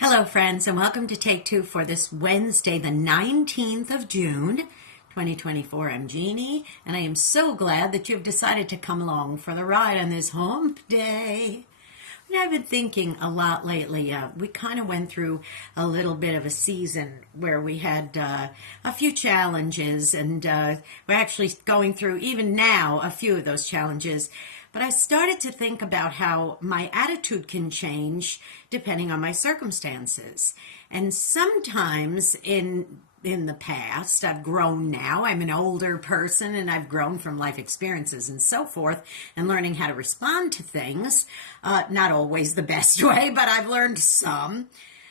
Hello, friends, and welcome to Take Two for this Wednesday, the 19th of June, 2024. I'm Jeannie, and I am so glad that you've decided to come along for the ride on this hump day. And I've been thinking a lot lately. We kind of went through a little bit of a season where we had a few challenges, and we're actually going through, even now, a few of those challenges. But I started to think about how my attitude can change depending on my circumstances. And sometimes in the past, I've grown now. I'm an older person and I've grown from life experiences and so forth and learning how to respond to things. Not always the best way, but I've learned some.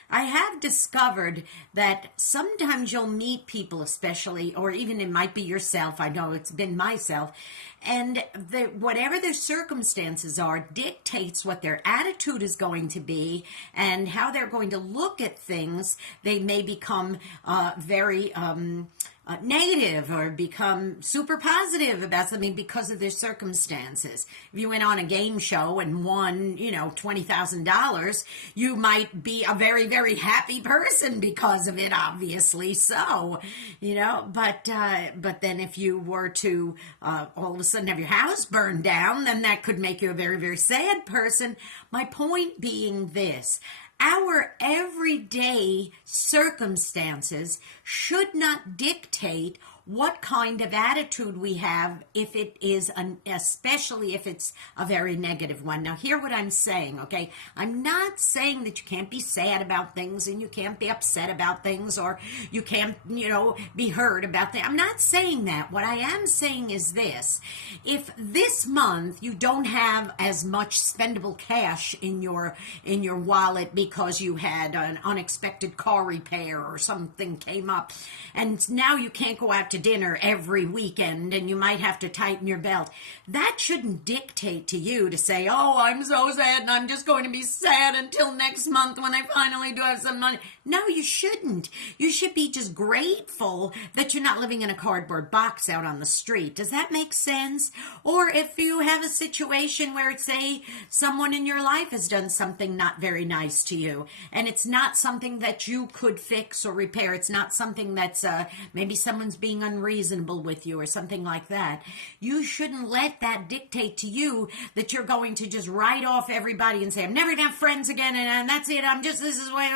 I have discovered that sometimes you'll meet people, especially, or even it might be yourself. I know it's been myself. And whatever their circumstances are dictates what their attitude is going to be and how they're going to look at things. They may become very negative or become super positive about something because of their circumstances. If you went on a game show and won, $20,000, you might be a very, very happy person because of it, obviously so, but then if you were to all of a sudden have your house burned down, then that could make you a very, very sad person. My point being this: our everyday circumstances should not dictate what kind of attitude we have if it is, especially if it's a very negative one. Now, hear what I'm saying, okay? I'm not saying that you can't be sad about things and you can't be upset about things or you can't, be hurt about things. I'm not saying that. What I am saying is this: if this month you don't have as much spendable cash in your wallet because you had an unexpected car repair or something came up, and now you can't go out to dinner every weekend and you might have to tighten your belt, that shouldn't dictate to you to say, oh, I'm so sad and I'm just going to be sad until next month when I finally do have some money. No, you shouldn't. You should be just grateful that you're not living in a cardboard box out on the street. Does that make sense? Or if you have a situation where, say, someone in your life has done something not very nice to you and it's not something that you could fix or repair, it's not something that's maybe someone's being unreasonable with you or something like that, you shouldn't let that dictate to you that you're going to just write off everybody and say, I'm never gonna have friends again and that's it, this is the way.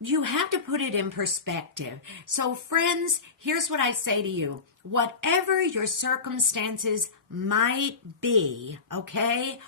You have to put it in perspective. So friends, here's what I say to you. Whatever your circumstances might be, okay,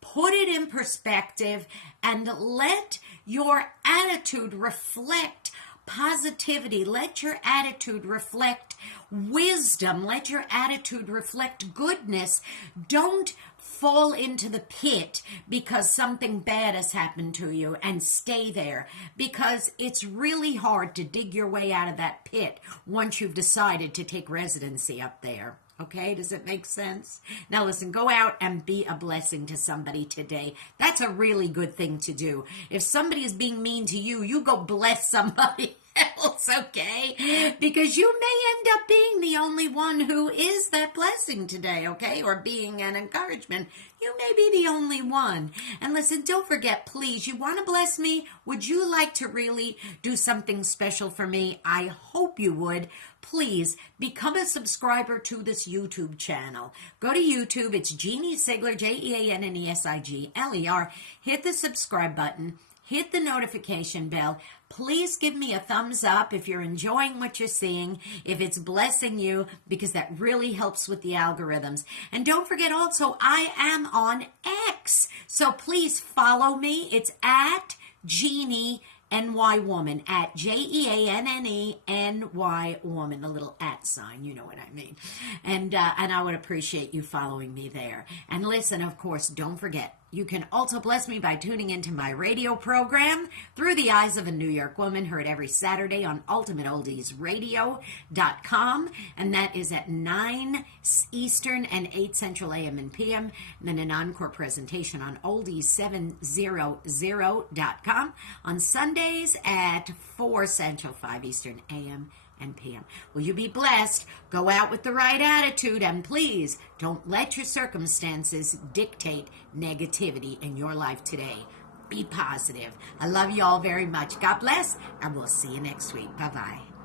put it in perspective and let your attitude reflect positivity. Let your attitude reflect wisdom. Let your attitude reflect goodness. Don't fall into the pit because something bad has happened to you and stay there, because it's really hard to dig your way out of that pit once you've decided to take residency up there. Okay, does it make sense? Now listen, go out and be a blessing to somebody today. That's a really good thing to do. If somebody is being mean to you, you go bless somebody else, okay? Because you may end up being the only one who is that blessing today, okay? Or being an encouragement. You may be the only one. And listen, don't forget, please, you want to bless me? Would you like to really do something special for me? I hope you would. Please become a subscriber to this YouTube channel. Go to YouTube. It's Jeanne Sigler, JeanneSigler. Hit the subscribe button. Hit the notification bell. Please give me a thumbs up if you're enjoying what you're seeing, if it's blessing you, because that really helps with the algorithms. And don't forget also, I am on X. So please follow me. It's at Jeanne NY Woman, at JeanneNY Woman, the little @ sign, you know what I mean. And I would appreciate you following me there. And listen, of course, don't forget, you can also bless me by tuning into my radio program, Through the Eyes of a New York Woman, heard every Saturday on UltimateOldiesRadio.com, and that is at 9 Eastern and 8 Central AM and PM, and then an encore presentation on Oldies700.com on Sundays at 4 Central, 5 Eastern AM and PM. Will you be blessed? Go out with the right attitude, and please don't let your circumstances dictate negativity in your life today. Be positive. I love you all very much. God bless, and we'll see you next week. Bye-bye.